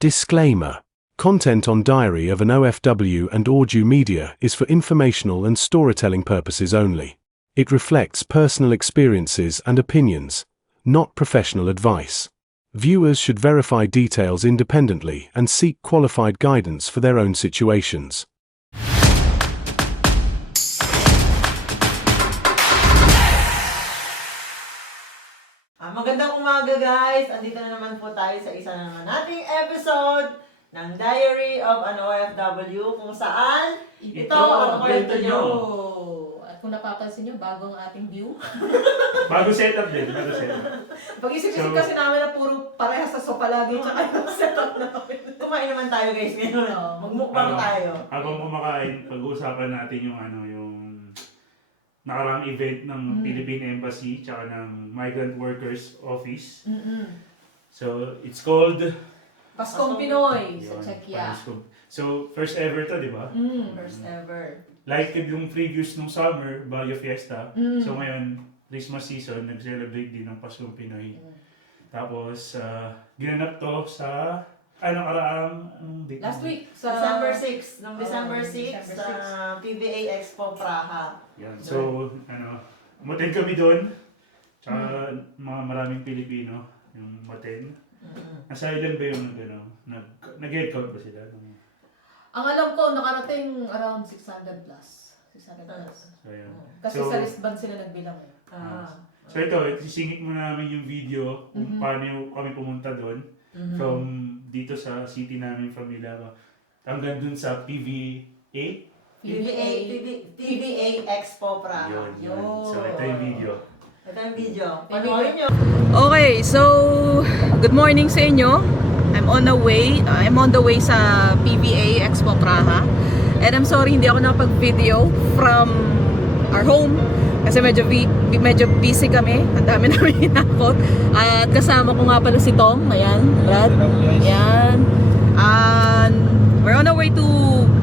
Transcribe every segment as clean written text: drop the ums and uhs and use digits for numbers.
Disclaimer. Content on Diary of an OFW and Audio Media is for informational and storytelling purposes only. It reflects personal experiences and opinions, not professional advice. Viewers should verify details independently and seek qualified guidance for their own situations. Magandang umaga guys! Andito na naman po tayo sa isa na naman nating episode ng Diary of an OFW kung saan ito ang kwento nyo. At kung napapansin nyo, bago ang ating view. Bago setup din, bago setup. Pag-isip-isip kasi namin na puro parehas sa sopa lagi tsaka yung setup namin. Kumain naman tayo guys ngayon. Magmukbang tayo. Habang kumakain, pag-uusapan natin yung nakaraang event ng Philippine Embassy tsaka ng Migrant Workers Office. So, it's called Paskong Pinoy sa Yun, Czechia. So, first ever to, di ba? First ever. Like yung previous nung summer, Baguio Fiesta. So ngayon, Christmas season, nag-celebrate din ng Paskong Pinoy. Tapos, ginanap to sa anong date? Last week sa December 6. Noong December 6 December sa PBA Expo Praha. Yan. So, umattend kami doon. Tsaka maraming Pilipino yung umattend. Nasa ilan ba yung nag-head count ba sila? Ang alam ko, nakarating around 600 plus. 600 plus. So, yan. Kasi So, sa list band sila nagbilang eh. So ito, sisingit muna namin yung video kung paano kami pumunta doon. From dito sa city namin, from Ilava. Hanggang dun sa PVA. PBA Expo Praha. Yun. So ito yung video. Ito yung video. Panoorin nyo. Okay, so good morning sa inyo. I'm on the way sa PBA Expo Praha. And I'm sorry hindi ako nakapag-video from our home kasi medyo busy kami. Ang dami namin hinakot. At kasama ko nga pala si Tom. Ayan, Brad. Ayan. And we're on our way to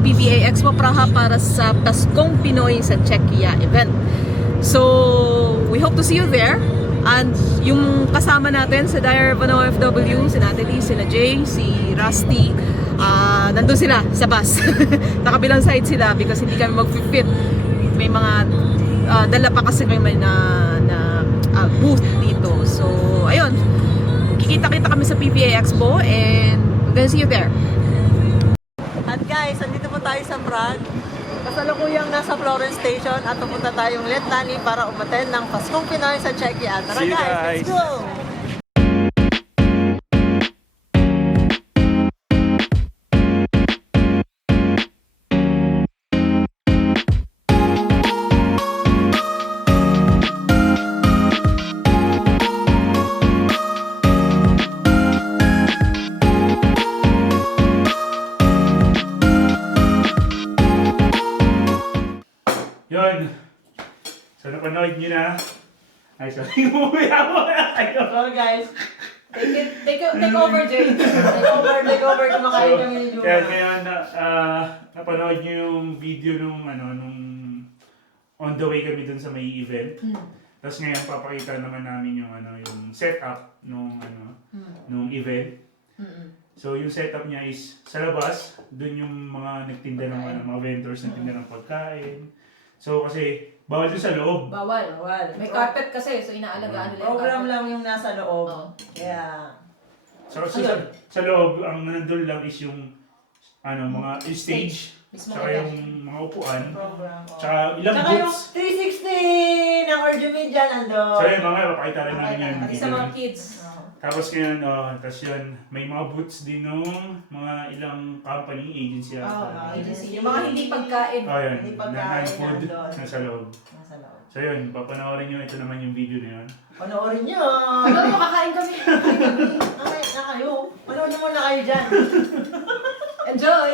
PBA Expo Praha para sa Paskong Pinoy sa Czechia event. So, we hope to see you there. And yung kasama natin sa Diary of an OFW, si Natalie, si Jay, si Rusty, nandun sila sa bus. Nakabilang side sila because hindi kami mag-fit. May mga dala pa kasi kami na booth dito. So, ayun. Kikita-kita kami sa PBA Expo and we're gonna see you there. At guys, andito po tayo sa Prague. Kasalukuyang nasa Florence Station at pupunta tayong Letani para umattend ng Paskong Pinoy sa Czechia. Tara See you guys, let's guys. go! Yun. So napanood nyo na. Ay, sorry. Umuya mo na kayo. So guys, Take over, Jay. take over kumakain yung video. Kaya ngayon, napanood nyo yung video nung on the way kami dun sa may event. Tapos ngayon, papakita naman namin yung setup nung event. So yung setup niya is sa labas, dun yung mga nagtinda ng mga vendors nagtinda ng pagkain. So kasi bawal dun sa loob. Bawal. Bawal. May carpet kasi, so inaalagaan nila yung Program carpet. lang yung nasa loob. Oo. Kaya, So sa loob, ang nandun lang is yung mga stage, Mismo tsaka event. yung mga upuan, program. tsaka ilang Tsaka yung booths. 360 ng Orjo Media nandun. So yun mga papakita rin namin yan. Pati sa mga kids. Tapos ngayon, tapos yun, may mga booths din nung mga ilang company, agency ata. Agency. Yung mga hindi pagkain. Oh, yun. Hindi pagkain Non-food nandun. nasa loob. Nasa loob. So yun, papanoorin nyo. Ito naman yung video na yun. Panoorin nyo! Ano makakain kami? Na kayo. Panoorin mo na kayo dyan. Enjoy!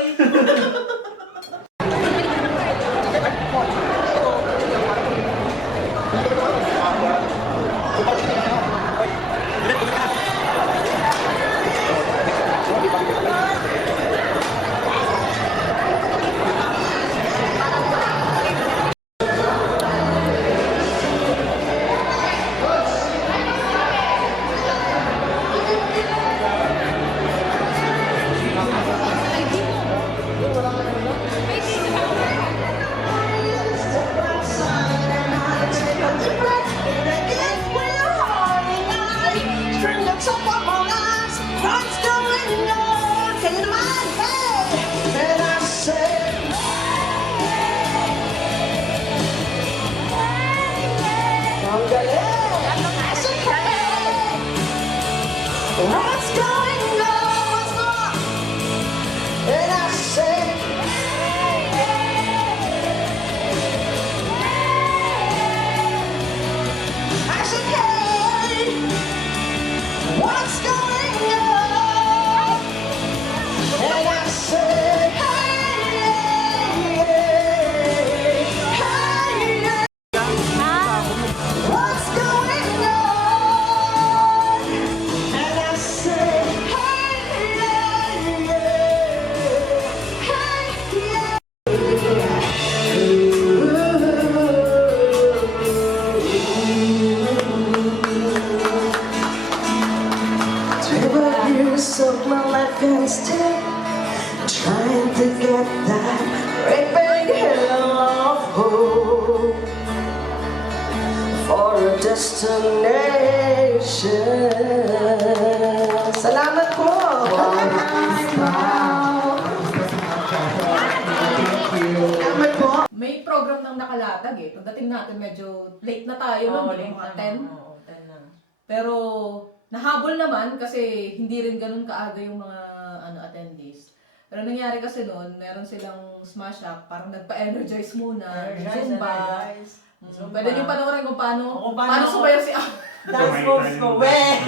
fantastic, trying to get that great big hill of hope for a destination. Salamat po! Salamat po! May program ng nakalatag eh. Pagdating natin medyo late na tayo nun, di ba? Mga 10. Oo, 10 na. Pero nahabol naman kasi hindi rin ganun kaaga yung mga attendees. Pero nangyari kasi noon, meron silang smash up, parang nagpa-energize muna, Zumba. Pwede niyo panoorin kung paano sumayaw si Al. Dance moves ko, weh!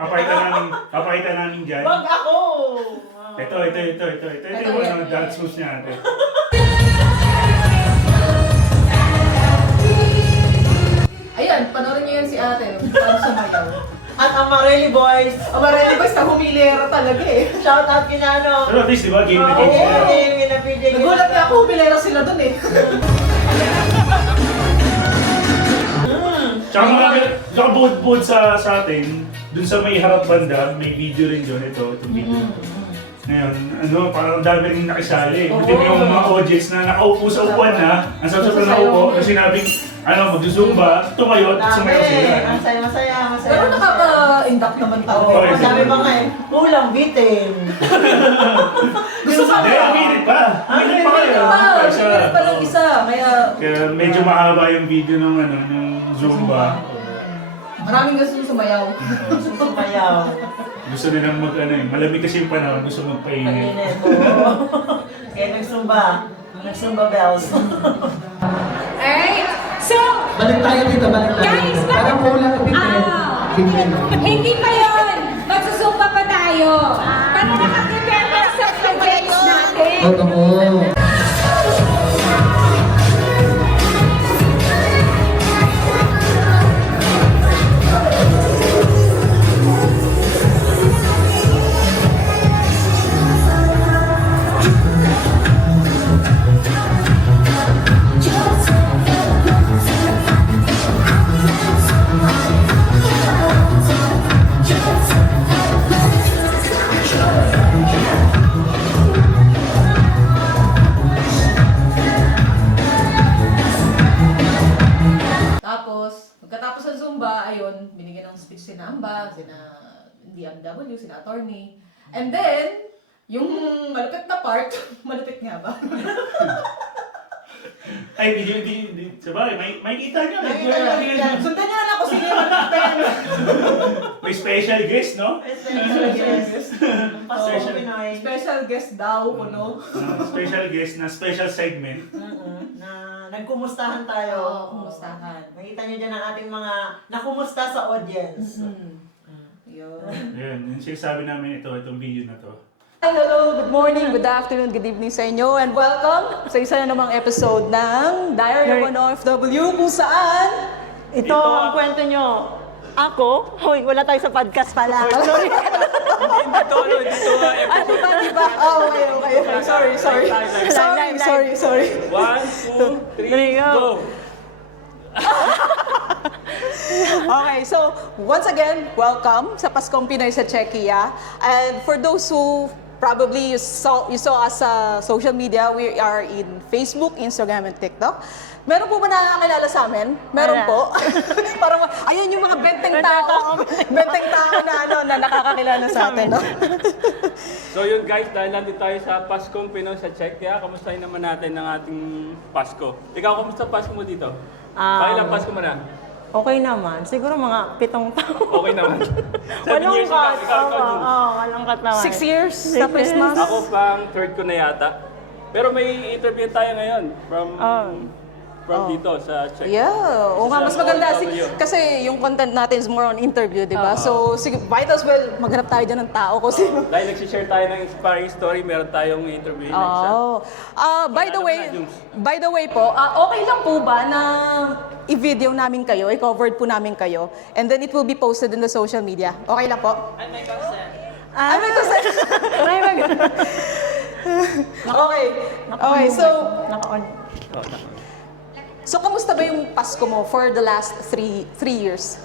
Papakita namin dyan. Wag ako! Ito yung ano, dance moves niya ate. Ayan, panoorin niyo yan si ate, paano sumayaw. At ang Marelli Boys, Amarelli Boys na humilera talaga eh. shout out kinano. Pero at least, di ba, game na Oo, game sila. PJ. Nagulat nga ako, humilera sila dun eh. Tsaka nakabukod sa atin, dun sa may harap banda, may video rin doon. Itong video. Ngayon, parang ang dami rin nakisali. Buti mo yung mga audience na nakaupo sa upuan na, ang sarap na naupo, na sinabing, mag-zumba, tumayo at sumayaw sila. Ang masaya. Pero nakaka-induct naman talaga. Oo, Okay, sabi sige. pa nga kulang bitin. Gusto pa Hindi, ang minute pa. Minute pa kayo. Minute pa lang isa, Kaya medyo mahaba yung video ng Zumba. maraming gusto sumayaw. Sumayaw. Gusto nilang malamig kasi yung panahon, gusto magpainit. Pag-init, oo. Kaya nagsumba bells. Alright, so, Balik tayo dito, balik tayo guys, dito. Parang kulang ang hindi pa yun. Magsusumpa pa tayo. Para nakaprepare ka sa projects natin. Oo. Tapos, pagkatapos ng Zumba, ayun, binigyan ng speech sina Amba, sina DMW, sina attorney. And then, yung malupit na part, malupit nga ba? Ay, di, sabay, may kita nyo. Sundan niyo na lang kung sino yung malupit na yan. May special guest, no? Pasko Pinoy. Special guest daw, kuno. Special guest na special segment. Na nagkumustahan tayo. Oo, kumustahan. Makita niyo dyan ang ating mga nakumusta sa audience. Yun. Ayan, yung sinasabi namin itong video na to. Hi, hello, good morning, good afternoon, good evening sa inyo, and welcome sa isa na namang episode ng Diary of an OFW, kung saan Ito ang kwento nyo. Ako? Hoy, wala tayo sa podcast pala. Sorry. di ba? Oh, okay. Sorry. Sorry. 1, 2, 3, go! Okay, so once again, welcome sa Paskong Pinoy sa Czechia. And for those who probably you saw us sa social media, we are in Facebook, Instagram, and TikTok. Meron po ba nakakilala sa amin? Meron po. Parang, ayun yung mga benteng tao. Benteng tao na nakakakilala sa atin, no? So yun guys, dahil nandito tayo sa Paskong Pinoy sa Czechia, kamustahin naman natin ang ating Pasko. Ikaw, kamusta Pasko mo dito? Kailang Pasko mo na? Okay naman. Siguro mga 7 taon. Okay naman. 7 years na. Ikaw, walang kat naman. 6 years sa Christmas. Ako pang third ko na yata. Pero may interview tayo ngayon from dito sa Czechia. Yeah, o nga, mas maganda kasi yung content natin is more on interview, di ba? So, sige, might as well maghanap tayo dyan ng tao kasi... Dahil nagsishare tayo ng inspiring story, meron tayong interview na isa. By the way po, okay lang po ba na i-video namin kayo, i-covered po namin kayo, and then it will be posted in the social media? Okay lang po? I may consent. Okay, so kamusta ba yung Pasko mo for the last three years?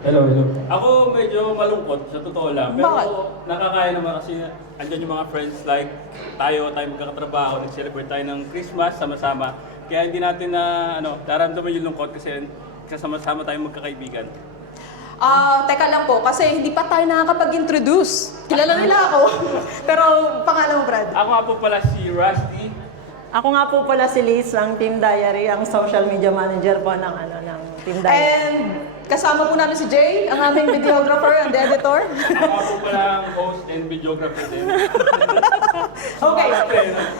Hello, hello. Ako medyo malungkot, sa totoo lang. Pero Bakit? nakakaya naman kasi andyan yung mga friends like tayo magkakatrabaho, nag-celebrate tayo ng Christmas sama-sama. Kaya hindi natin na nararamdaman yung lungkot kasi kasama-sama tayong magkakaibigan. Teka lang po, kasi hindi pa tayo nakakapag-introduce. Kilala nila ako. Pero pangalan mo, Brad? Ako nga po pala si Rusty. Ako nga po pala si Liz ng Team Diary, ang social media manager po ng Team Diary. And kasama po namin si Jay, ang aming videographer and editor. Ako nga po pala ang host and videographer din. Okay.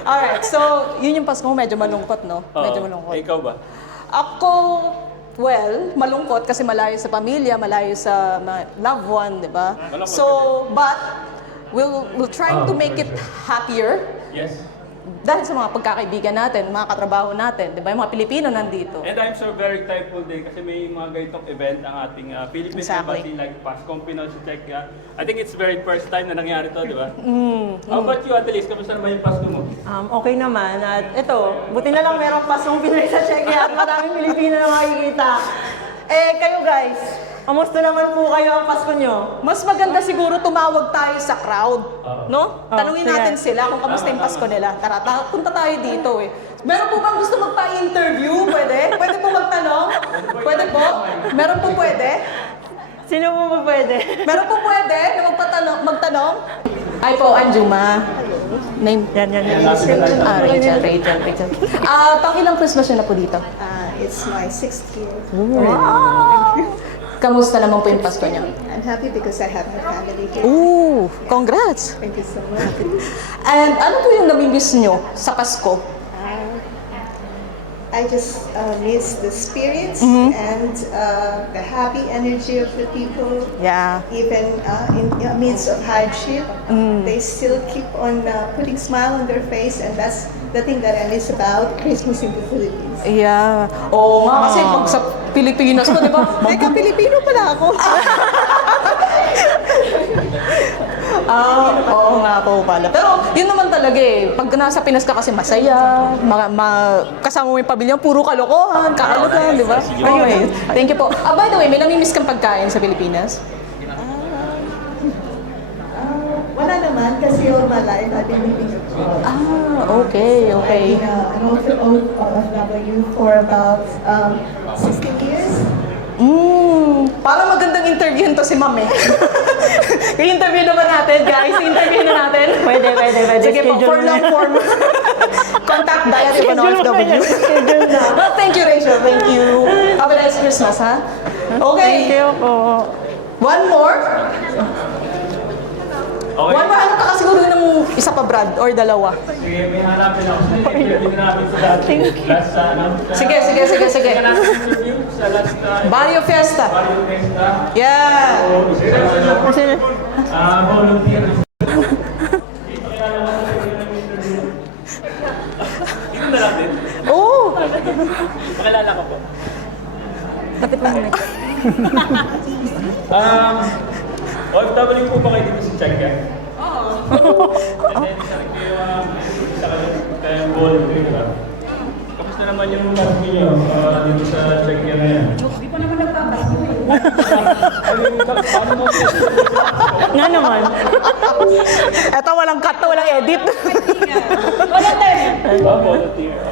Alright, so yun yung Pasko mo, medyo malungkot, no? Medyo malungkot. Ikaw ba? Ako, well, malungkot kasi malayo sa pamilya, malayo sa mga loved one, di ba? Malungkot So, but we'll try to make it happier Yes. dahil sa mga pagkakaibigan natin, mga katrabaho natin, di ba? Yung mga Pilipino nandito. And I'm so very thankful din kasi may mga ganitong event ang ating Philippine Exactly. Embassy like Paskong Pinoy sa Czechia. I think it's very first time na nangyari to, di ba? How about you, Ate Liz? Kamusta naman yung Pasko mo? Okay naman. At ito, buti na lang merong pasong Pinoy sa Czechia at maraming Pilipino na makikita. Kayo guys, kamusta naman po kayo ang Pasko nyo? Mas maganda siguro tumawag tayo sa crowd, no? Tanungin sige. natin sila kung kamusta yung Pasko nila. Tara, punta tayo dito eh. Meron po bang gusto magpa-interview? Pwede? Pwede po magtanong? Pwede po? Meron po pwede? Sino po ba pwede? Meron po pwede na magtanong? Hi po, I'm Juma. Name? Yan. Rachel. Pang ilang Christmas nyo na po dito? It's my 6th year. Kamusta naman po yung Pasko nyo? I'm happy because I have my family here. Ooh, congrats! Thank you so much. And ano po yung namimiss nyo sa Pasko? I just miss the spirits and the happy energy of the people. Yeah. Even in the midst of hardship, they still keep on putting smile on their face, and that's the thing that I miss about Christmas in the Philippines. Yeah. Oo nga, kasi pag sa Pilipinas ko, di ba? Teka, Pilipino pala ako. Oo nga po pala. Pero yun naman talaga eh. Pag nasa Pinas ka kasi masaya, kasama mo yung pamilya, puro kalokohan, kakalokan, di ba? Okay. Thank you po. By the way, may namimiss kang pagkain sa Pilipinas? Wala naman, kasi all my life I've been living abroad. Okay. I'm also OFW for about 16 years. Parang magandang interviewin to si Ma'am eh. I-interview naman natin, guys. I-interview na natin. Pwede. Sige po, for long form. Contact Diary of an OFW. Well, thank you, Rachel. Thank you. Have a nice Christmas, ha? Okay. Thank you po. One more. Okay. One more. Hanap ka siguro ng isa pa, Brad, or dalawa. Sige, may hanapin ako. Interview namin sa last Sige. Kaya natin interview sa last Barrio Fiesta. Barrio Fiesta. Yeah. Volunteer. Dito na lang din. Oh. Pakilala ko po. Lapit lang. OFW po ba kayo dito sa Czechia? Oo. And then isa rin kayo volunteer, di ba? Kamusta naman yung Pasko nyo dito sa Czechia na yan? Hindi pa naman nagpapasko eh. Paano mo? Nga naman. Eto, walang cut to, walang edit. Volunteer.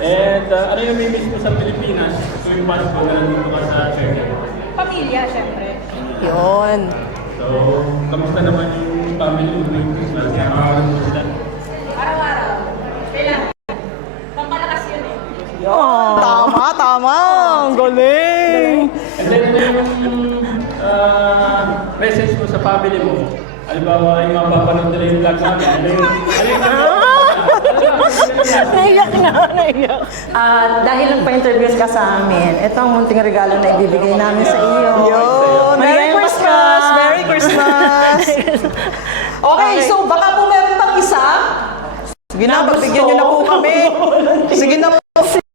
And ano yung may miss mo sa Pilipinas tuwing Pasko na nandito ka sa Czechia? Pamilya, syempre. Yun. So, kamusta naman yung family mo tuwing Christmas? Nakakaroon mo sila? Araw-araw. Kailangan. Pampalakas yun eh. Tama. Ang galing. And then ano yung message mo sa family mo? Halimbawa, yung mga papanood nila yung vlog namin. Naiyak. Dahil nagpa-interviews ka sa amin, ito ang munting regalo na ibibigay namin sa iyo. Yun. Merry Christmas! Merry Christmas! Okay, so baka po meron pang isa. Sige na, pagbigyan nyo na po kami. Sige na po.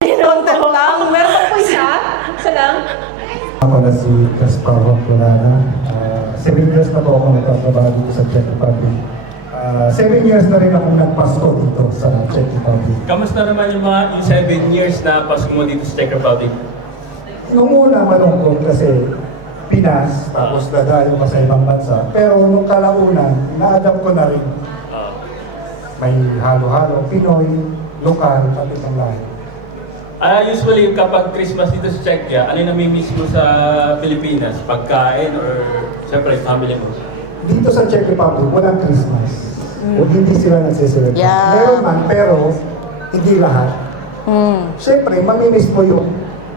Content lang. Meron pa po isa. Isa lang. Ako na si Kaspar Plana. 7 years na po ako nagtatrabaho dito sa Czech Republic. 7 years na rin ako nagpasko dito sa Czech Republic. Kamusta naman yung 7 years na Pasko mo dito sa Czech Republic? Nung una malungkot kasi Pinas, tapos dadayo ka sa ibang bansa. Pero nung kalaunan, na-adapt ko na rin. May halo-halo, Pinoy, lokal, pati ng lahat. Usually, kapag Christmas dito sa Czechia, ano yung namimiss mo sa Pilipinas? Pagkain or siyempre family mo? Dito sa Czech Republic, walang Christmas. O hindi sila nagsiselebrate. Yeah. Meron man, pero hindi lahat. Siyempre, mamimiss mo yung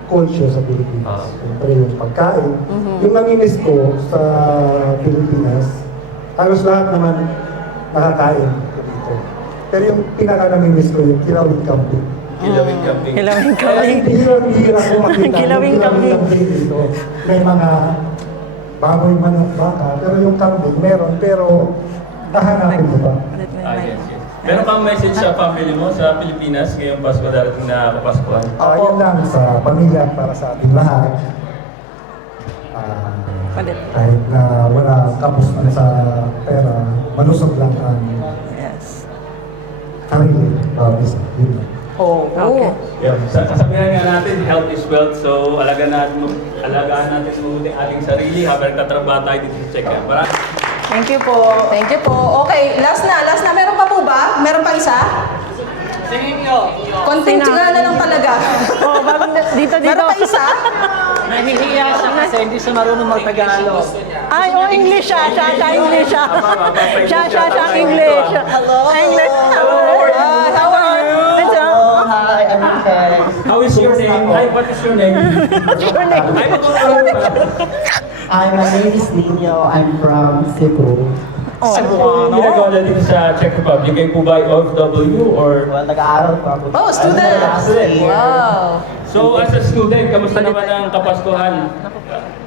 culture sa Pilipinas. Siyempre, yung pagkain. Yung mamimiss ko sa Pilipinas, halos lahat naman nakakain ko dito. Pero yung pinaka-namimiss ko yung kilawing kambing. Kilawing camping. Kilawing Kasi kambing. bihirang-bihira ko makita Kilawing yung kambing. dito. May mga baboy, manok, baka, pero yung kambing meron, pero nahanapin mo ba? Yes. Meron kang message sa family mo sa Pilipinas ngayong Pasko darating na Kapaskuhan? Yun lang sa pamilya, para sa ating lahat. Kahit na wala kapos na sa pera, malusog lang ang Yes. sarili. Yun lang. Okay. Yeah. Sa kasabihan nga natin, health is wealth. So, alagaan natin mabuti ang ating sarili habang nagtatrabaho tayo dito sa Czechia. Maraming Thank you po. Thank you po. Okay, last na. Meron pa po ba? Meron pa isa? Konting tiga na lang talaga. Oh, bakit dito? Meron pa isa? Nahihiya siya kasi hindi siya marunong mag-Tagalog. Ay, English siya. Siya, English siya. Siya, English. Hello. English. How are you? Hi, I'm okay. How is your name? Hi, what is your name? Hi, my name is Nino. I'm from Cebu. Ano po ginagawa na dito sa Czech Republic? Kayo po ba ay OFW or? Well, nag-aaral po ako. Oh, student. Wow. So, as a student, kamusta naman ang Kapaskuhan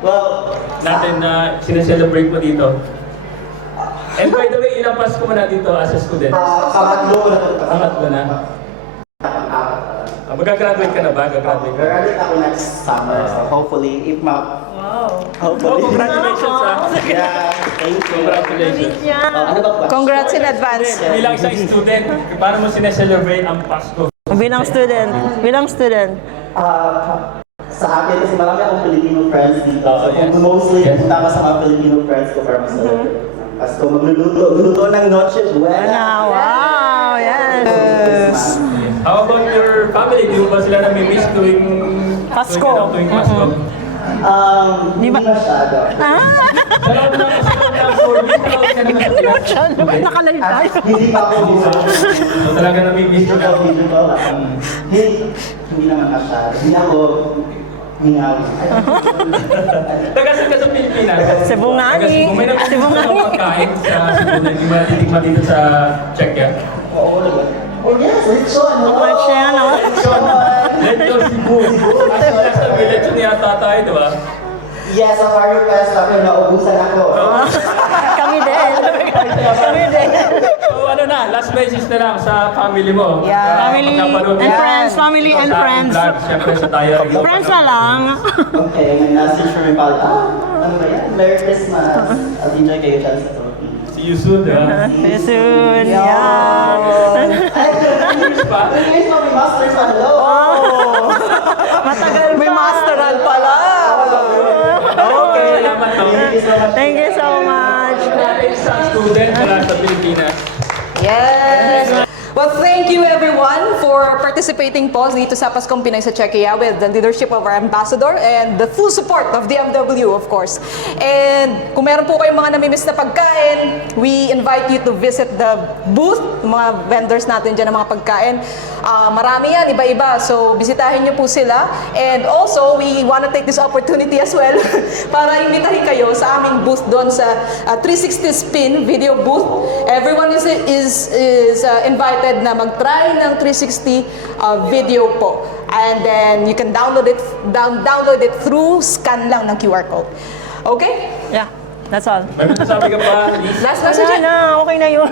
Well, natin na sineselebrate mo dito? And by the way, ilang Pasko mo na dito as a student? pangatlo ko na ito. Pangatlo na. Magka-graduate ka na ba? Magka-graduate ka? Graduate ako next summer, so hopefully, if ma... Oh, Hopefully. congratulations ah! Yeah, thank you. Congratulations. Ano ba question? Congrats in advance. Bilang isang student, paano mo sineselebrate ang Pasko? Bilang student. Sa akin, kasi marami akong Filipino friends dito. So, yes. mostly, Yes. punta ka sa mga Filipino friends ko para mag-celebrate. Pasko, magluluto ng Noche Buena. Wow, yes. How about your family? Di mo ba sila nami-miss tuwing Pasko. Tuwing Pasko? Hindi masyado. Salamat na kasi ng 4 weeks na kasi naman sa Pinas. Nakalive tayo. Hindi pa ako dito. So talaga nami-miss mo daw. Hindi naman masyado. Hindi ako hingawi. Taga saan ka sa Pilipinas? Sebungani. May naman pagkain sa Cebu na hindi matitikman dito sa Czechia. Oo naman. Oh yes, lechon. Much yan, no? Lechon Cebu. Kasi last time may lechon yata tayo, di ba? Yes, sa Far West, ako naubusan ako. Kami din. So ano na, last message na lang sa family mo. Yeah. Family Pagkapanood and mo friends, family and sa friends. vlog, Siyempre sa diary. Friends na lang. Okay, may message from my father. Ano ba yan? Merry Christmas. At enjoy kayo dyan sa Philippines. See you soon, di ba? See you soon. Yeah. English pa? Guys, may masters pa. Hello. Matagal May masteral pala. Okay. Salamat to. Thank you so much. Isang student mula sa Pilipinas. Yes. Well, thank you everyone for participating po dito sa Paskong Pinay sa Czechia with the leadership of our ambassador and the full support of DMW, of course. And kung meron po kayong mga namimiss na pagkain, we invite you to visit the booth, mga vendors natin dyan ng mga pagkain. Marami yan, iba-iba. So, bisitahin niyo po sila. And also, we want to take this opportunity as well para imbitahin kayo sa aming booth doon sa 360 Spin video booth. Everyone is invited na mag-try ng 360 video po. And then you can download it through scan lang ng QR code. Okay? Yeah, that's all. May masasabi ka pa, Liz? Last message. Na, okay na yun.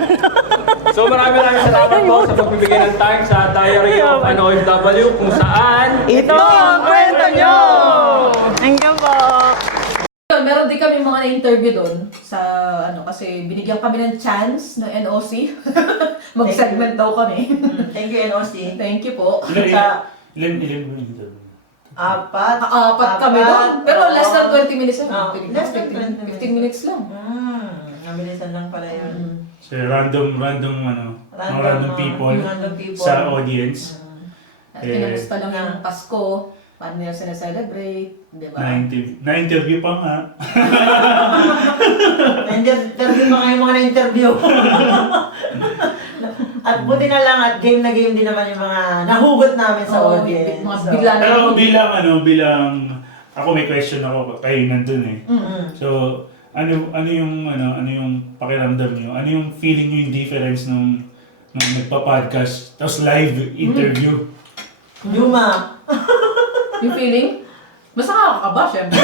So maraming salamat po sa pagbibigay ng time sa Diary of an OFW kung saan Ito ang kwento nyo! Thank you po. Meron din kami mga na-interview doon sa kasi binigyan kami ng chance ng NOC. Mag-segment daw kami. Thank you, NOC. Thank you po. Ilan mo dito? Apat kami doon. Pero less than 20 minutes lang. Less than 20 15 minutes lang. Nabilisan lang pala yun. So, random people Random people. sa audience. At kinamusta lang yung Pasko. Paano nila celebrate, di ba? Na-interview pa nga. Interview pa kayo mga na-interview. At buti na lang at game na game din naman yung mga nahugot namin sa Oo, audience. mga So, bigla na Pero bilang ako may question ako kayo nandun eh. So, ano yung pakiramdam niyo? Ano yung feeling niyo yung difference nung nagpa-podcast tapos live interview? Yuma. Yung feeling? Basta nakakakaba, syempre.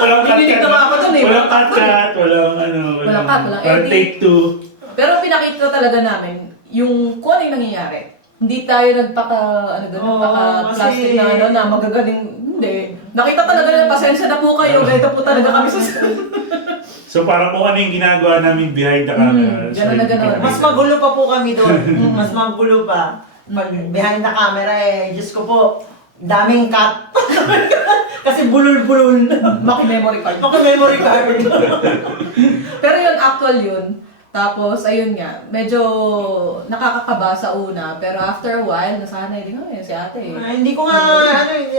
Walang Bininig naman ako dun eh. Walang cut, walang walang edit. take two. Pero pinakita talaga namin yung kung ano yung nangyayari. Hindi tayo nagpaka-plastic kasi- na magagaling. Hindi. Nakita talaga na pasensya na po kayo. Ganito po talaga kami sa... So parang kung ano yung ginagawa namin behind the camera. Ganun na ganun. Mas magulo pa po kami doon. Mas magulo pa. Pag behind the camera Diyos ko po, daming cut. Kasi bulol-bulol. Maki-memory card. Maka-memory card. Pero yun, actual yun. Tapos, ayun nga, medyo nakakakaba sa una. Pero after a while, nasanay din si ate eh. Hindi ko nga,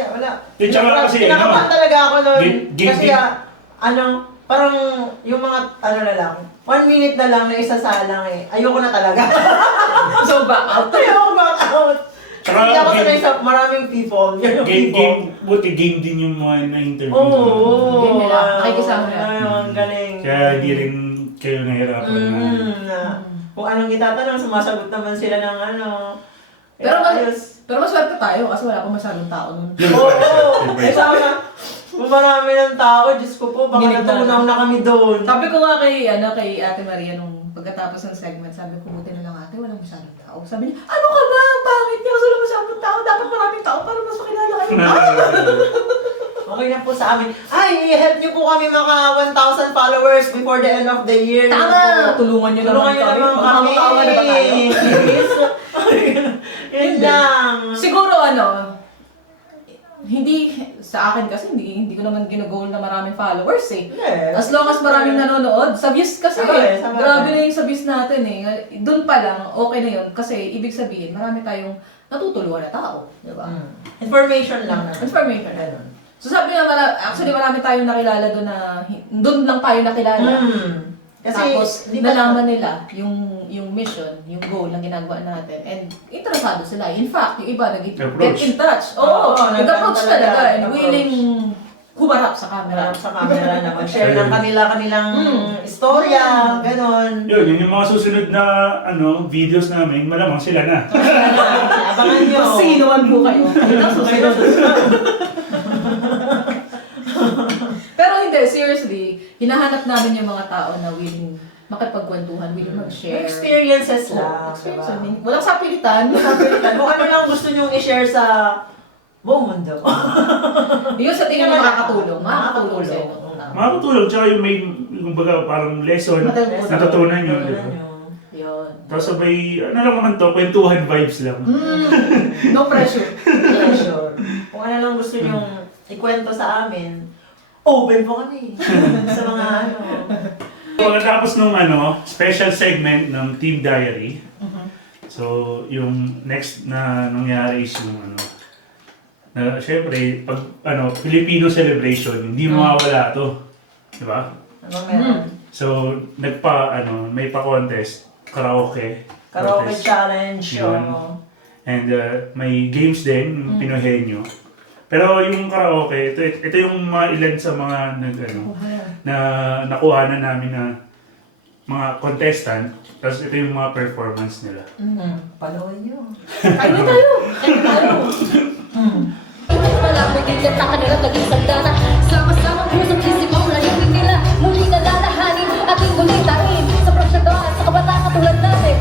wala. Tsaka kasi, Kinakabahan talaga ako noon. Game- Kasi, parang yung mga, na lang, 1 minute na lang na isasalang eh. Ayoko na talaga. So, back out. Ayoko back out. Tsaka, Hindi ako sanay sa maraming people. Yan yung people. Buti game din yung mga na-interview. Oo. Game nila. Nakikisama nila. Ay, ang galing. Kaya di rin kayo nahirapan na. Kung anong itatanong, sumasagot naman sila ng Pero ayos. maswerte tayo kasi wala pang masyadong tao nun. Oo. Eh, sana, kung marami ng tao, Diyos ko po, baka Ginig na. natunaw na kami doon. Sabi ko nga kay Ate Maria nung pagkatapos ng segment, sabi ko, buti na lang ate, walang masyadong tao. Sabi niya, ano ka ba? Bakit niya? Kasi wala masyadong tao. Dapat maraming tao para mas makilala kayo. Okay na po sa amin. Ay, i-help niyo po kami maka 1,000 followers before the end of the year. Tama! Tulungan niyo naman kami. Magkakatawa na ba tayo? Please. Yun lang. Siguro hindi sa akin kasi hindi ko naman ginagol na maraming followers eh. Yes. As long as maraming nanonood, sa views kasi Sama grabe na yung sa views natin eh. Doon pa lang, okay na yun. Kasi ibig sabihin, marami tayong natutulungan na tao. Di ba? Information lang. Information. So sabi nga, actually marami tayong nakilala doon na, doon lang tayo nakilala. Kasi, Tapos, di ba- nalaman nila yung mission, yung goal na ginagawa natin. And interesado sila. In fact, yung iba get in touch. Oo, nag-approach talaga. talaga. And Nag-approach. willing humarap sa camera. Sa camera na mag-share ng kanilang istorya, ganon. Yun yung mga susunod na videos namin, malamang sila na. Abangan nyo. Kung sino man po kayo. Ayun ang susunod. Pero hindi, seriously, hinahanap namin yung mga tao na willing makipagkwentuhan, willing mag-share. Experiences lang. Experience. diba? I mean, walang sapilitan. Kung ano lang gusto nyong i-share sa buong mundo. Yun sa tingin mo makakatulong. Makakatulong sa inyo. Makakatulong, tsaka yung may, kumbaga, parang lesson, natutunan nyo. Di ba? Yun. Tapos sabay, ano lang naman to, kwentuhan vibes lang. No pressure. Pleasure. Kung ano lang gusto nyong ikwento sa amin, open po kami. Sa mga Pagkatapos nung special segment ng Team Diary, so yung next na nangyari is yung na syempre, pag Filipino celebration, hindi mawawala to. Di ba? Anong meron? So, may pa-contest, karaoke. Karaoke contest. challenge. Yun. And may games din, yung Pinohenyo. Pero yung karaoke, ito yung mga ilan sa mga na nakuha na namin na mga contestant. Tapos ito yung mga performance nila. Panoorin nyo. Kain tayo! Walang magiging sa kanila maging sandana. Sama-sama pusong isip ang layunin nila. Muli na lalahanin ating muling tarin. Sa prosyadoan, sa kabataan katulad natin.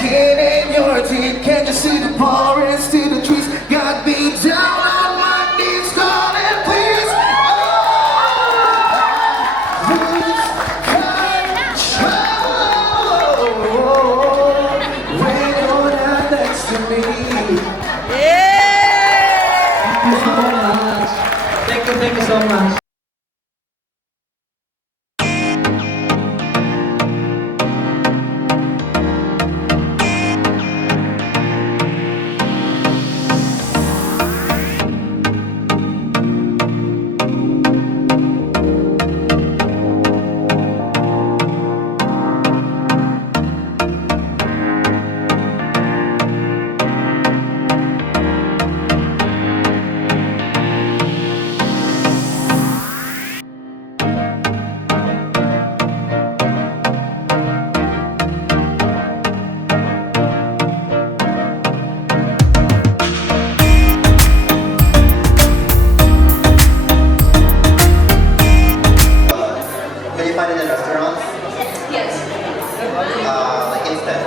skin and your teeth. Can't you see the forest to the trees? Got me down on my knees, darling, please. Oh, lose control when you're not next to me. Thank you so much. Can you find it in restaurants? Yes. Like instant.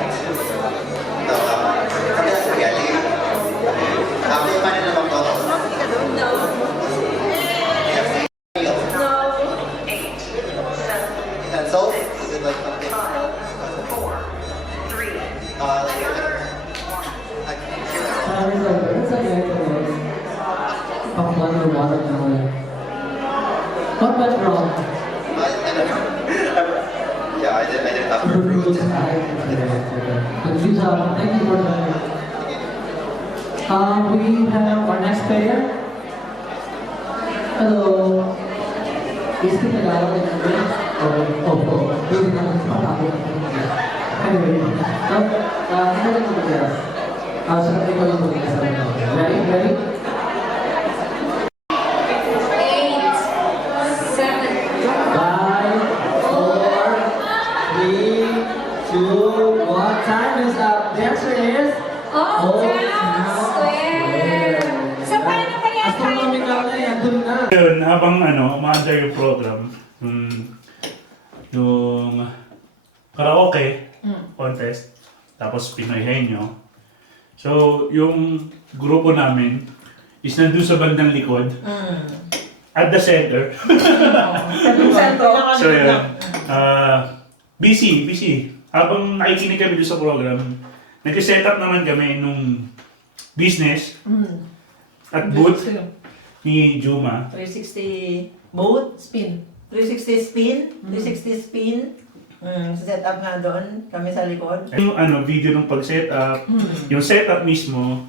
No, something like spaghetti. Can you find it in McDonald's? No. KFC? Meals? No. Utensils? Is it like something? 4, 3. What went wrong? Yeah, I did have fruit. Thank you for that. We have our next player. Hello. Is he Tagalog in English? Really not. Anyway, so, ano lang ang mag-guess? Sabi ko yung mag-guess. Ready? 8, 7, 5, 4, 3, 2, 1. Time is up. The answer is Old Town Square. So, paano kaya astronomical na yan. Dun na. Yun, habang umaandar yung program, yung karaoke contest, tapos Pinoy Henyo. So, yung grupo namin is nandun sa bandang likod, at the center. So, yun. Busy. Habang nakikinig kami doon sa program, nag-set up naman kami nung business at booth ni Juma. 360 boat, spin. 360 spin, 360 spin. Set up nga doon, kami sa likod. Yung video ng pag-set up, yung setup mismo,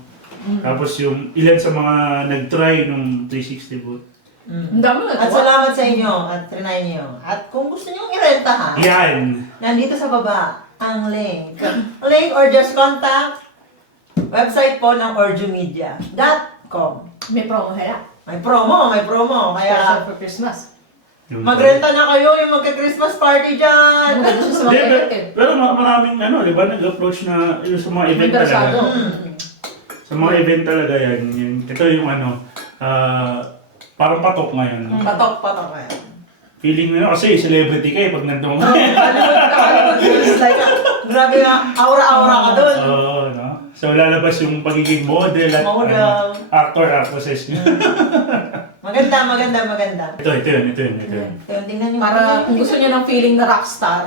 tapos yung ilan sa mga nag-try nung 360 booth. Ang dami At salamat sa inyo at trinay niyo. At kung gusto niyo i-renta ha, Yan! nandito sa baba ang link. Link or just contact website po ng orjumedia.com. May promo kaya. May promo. Kaya for Christmas. Yung- magrenta na kayo yung magka-Christmas party dyan. Maganda siya sa Hindi, mga event eh. pero maraming di ba, nag-approach na yung sa mga event Interesado. talaga. Sa mga event talaga yan. Ito yung parang patok ngayon. Patok ngayon. Feeling nyo kasi celebrity kayo pag nandun. It's like, grabe nga, aura-aura ka doon. Oo, no? So lalabas yung pagiging model at Model. actor, actresses nyo. Maganda. Ito yun. Tingnan niyo. Para kung gusto niyo ng feeling na rockstar.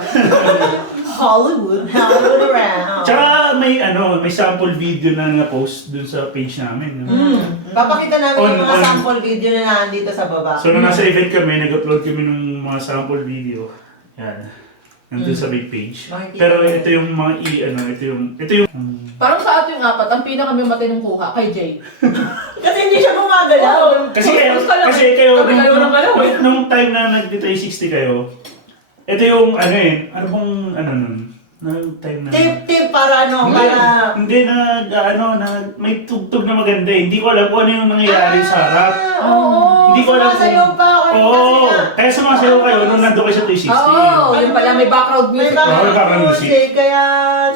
Hollywood around. Tsaka may sample video na na-post dun sa page namin. No? Papakita namin yung mga On- sample video na nandito sa baba. So nung nasa event kami, nag-upload kami ng mga sample video. Yan. Nandun sa big page. Makikita Pero mo. ito yung mga ito yung Parang sa ating apat, ang pinaka-matay ng kuha kay Jay. Kasi hindi siya gumagalaw. kasi kayo Kami kayo ng galaw eh. nung time na nag-360 kayo, ito yung na time na Tip para para... hindi may tugtog na maganda eh. Hindi ko alam kung ano yung nangyayari sa harap. Oo, Hindi ko alam sumasayaw pa ako. Oo, kaya sumasayaw kayo nung nandun kayo sa 360. Oo, yun pala, may background May music. Oo, may background music. kaya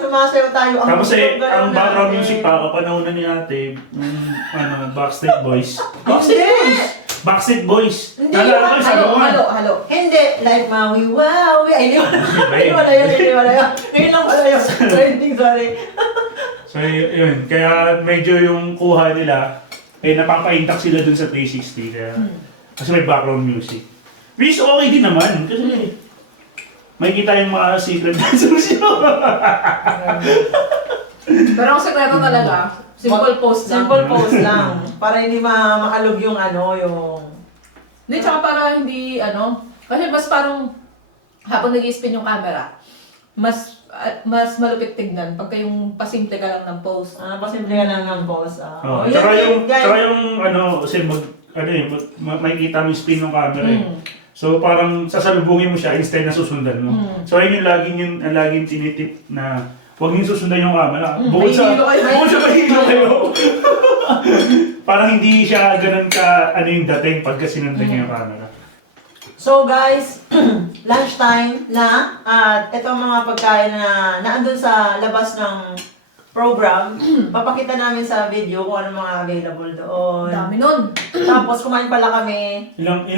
sumasayaw tayo. Tapos tugtog ang natin. background music pa, kapanaw na ni ate, Backstreet Boys. Hindi! Backstreet Boys. Hindi, Naalala ko, sabi ko nga. Halo. Hindi, like Maui Wow. Ay, hindi wala yun. Ngayon lang pala yun. Trending, sorry. So yun, kaya medyo yung kuha nila, napapa-intact sila dun sa 360. Kaya, kasi may background music. Which is okay din naman, kasi may kita yung mga secret dancers yun. Pero ang sekreto talaga, simple post lang. Simple post lang. Para hindi maalog yung yung... Hindi, tsaka para hindi, kasi mas parang, habang nag-i-spin yung camera, mas malupit tignan pagka yung pasimple ka lang ng post. Pasimple ka lang ng post. Oh, tsaka yung kasi makikita mo yung spin ng camera eh. So parang sasalubungin mo siya instead na susundan mo. So ayun yung laging tinitip na huwag yung susundan yung camera. Bukod sa mahilo kayo. Parang hindi siya ganun ka yung dating pagka sinundan niya yung camera. So guys, lunchtime na at ito mga pagkain na naandun sa labas ng program. Papakita namin sa video kung ano mga available doon. Dami nun. Tapos kumain pala kami. Ilang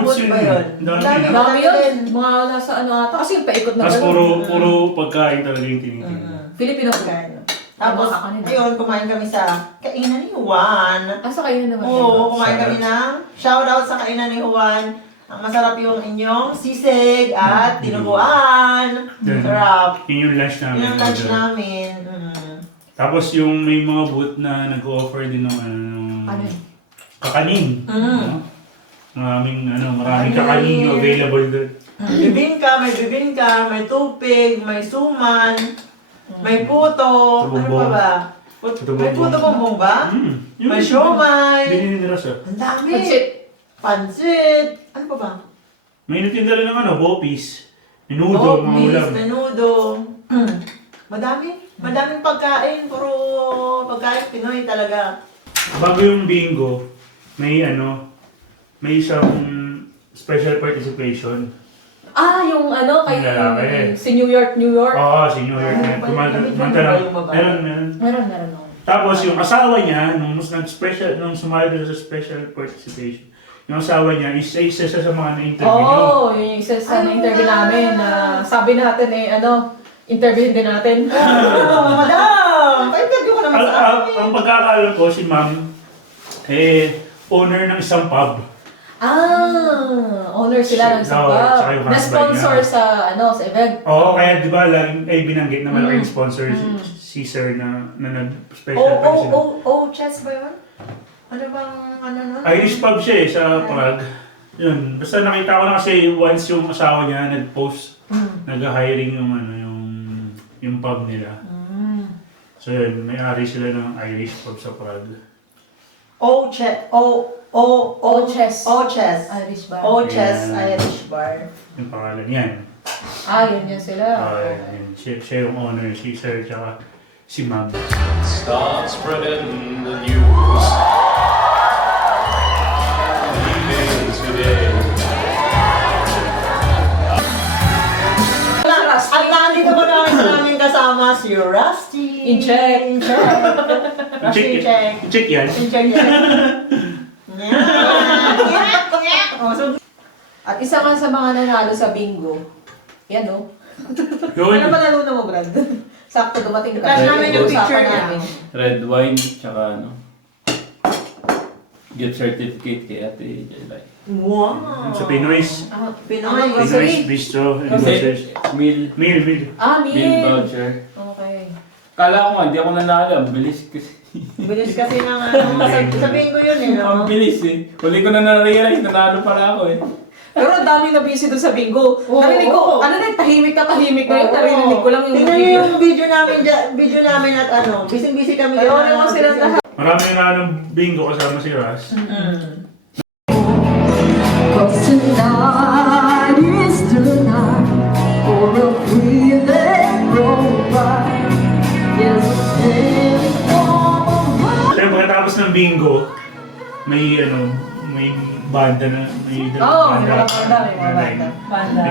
boots yun? ba yun? Dami yun. Mga nasa ata. Kasi yung paikot na Tapos gano'n. puro pagkain talaga yung tinitingnan. Filipino food. Tapos, ayun, kumain kami sa kainan ni Juan. Sa kainan naman. Oo, kumain kami ng shoutout sa kainan ni Juan. Ang masarap yung inyong sisig at tinuguan. Sarap. Yun yung lunch namin. Yun yung lunch namin. Tapos yung may mga booth na nag-offer din ng kakanin. Maraming kakanin yung available doon. May may tupig, may suman, may puto. Ano pa ba? May puto bongbong ba? May siomay. Binili ni Rosa. Ang dami. Pansit. Ano pa ba? May natinda rin ng bopis. Menudo, mga ulam. Menudo. Madaming pagkain. Puro pagkain Pinoy talaga. Bago yung bingo, may isang special participation. Yung kay Lalaki. si New York. Oo, si New York. Kumanta lang. Meron. Tapos yung asawa niya, nung sumali sa special participation, yung asawa niya, isa sa mga na-interview niyo. Yung isa sa na-interview namin na sabi natin interviewin din natin. Madam! Pa-interview ko naman sa akin. Ang pagkakaalam ko, si ma'am, owner ng isang pub. Owner sila ng Oo, tsaka yung husband na-sponsor niya. sa event. Oo, kaya di ba laging binanggit na malaking sponsor si Sir na nag-special participation. Chess ba yun? Ano bang, nun? Irish pub siya sa Prague. Yun, basta nakita ko na kasi once yung asawa niya nag-post, nag-hiring yung pub nila. So yun, may-ari sila ng Irish pub sa Prague. Chess. Irish bar. Chess Irish bar. Yung pangalan yan. Yun sila. Yun. Siya yung owner, si Sir, tsaka si Ma'am. Start spreading the news. Leaving today. At nandito po namin kasama si Rusty. In-check. I-check yan. At isa nga sa mga nanalo sa bingo. Yan Yun. Ano ba nalunan mo, Brad? Sakto dumating ka. Flash namin yung picture niya. Red wine, tsaka gift certificate kay Ate Jelay. Wow. Sa Pinoy's. Pinoy. Pinoy's Bistro. Meal Meal. meal voucher. Okay. Kala ko nga, hindi ako nanalo. Ang bilis kasi. Bilis kasi ng sabihin ko yun Ang bilis Huli ko na na-realize, nanalo pala ako Pero ang daming na busy doon sa bingo. Narinig ko, tahimik na yun. Narinig ko lang yung tingnan niyo yung video namin at busy kami. Ayaw naman sila lahat. Marami na ng bingo kasama si Ras. Cause tonight is the night for a free and provide. Yes, Pero pagkatapos ng bingo, may banda na, may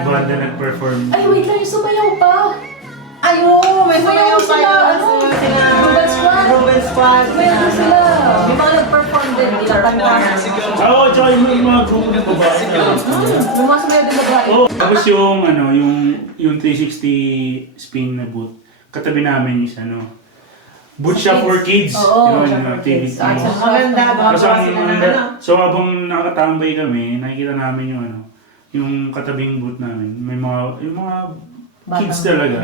banda nag-perform. Ay, wait lang, yung sumayaw pa. May sumayaw sila, sila. Ruben Squad. Ruben Squad. Sumayaw sila. May mga nag-perform din. Oo, tsaka yung mga group ng babae. Yung mga sumayo din babae. Oo. Tapos yung ano, yung 360 spin na boot. Katabi namin is ano, boot shop for kids. Oo, Yun, shop yung for activity. kids. At sa Maganda, Tapos gagawa ang sila ng ano. so habang nakatambay kami, nakikita namin yung ano, yung katabing booth namin. May mga kids talaga.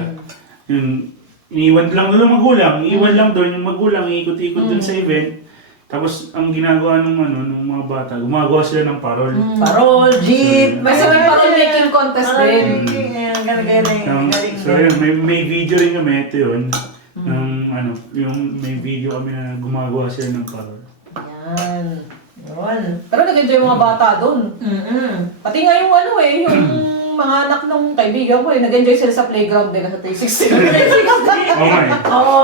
Yun, iniwan lang doon ng magulang, iiwan lang doon yung magulang, iikot-ikot doon sa event. Tapos ang ginagawa nung mga bata, gumagawa sila ng parol. Parol, jeep, Kasi may parol making contest din. Galing. So yun, may video rin kami, ito yun. Ng ano, yung may video kami na gumagawa sila ng parol. Yan. Yun. Pero nag-enjoy yung mga bata doon. Pati nga yung ano yung mga anak ng kaibigan ko nag-enjoy sila sa playground din sa 360. Oo nga eh. Oo.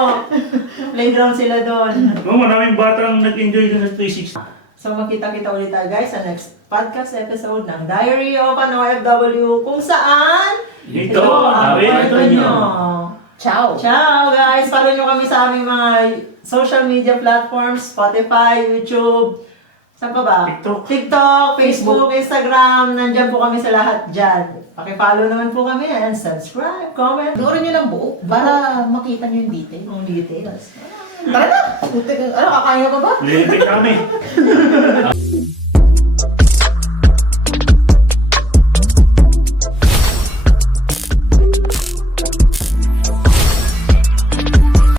Playground sila doon. Oo, maraming batang nag-enjoy dun sa 360. So magkita-kita ulit tayo guys sa next podcast episode ng Diary of an OFW kung saan Ito ang kwento nyo. Ciao! Ciao guys! Follow nyo kami sa aming mga social media platforms, Spotify, YouTube, saan pa ba? TikTok, Facebook, Instagram, nandyan po kami sa lahat dyan. Paki-follow naman po kami and subscribe, comment. Panoorin nyo lang buo para makita nyo yung detail. Yung details. Tara na! Ano, kakain ka pa ba? Lilipit kami.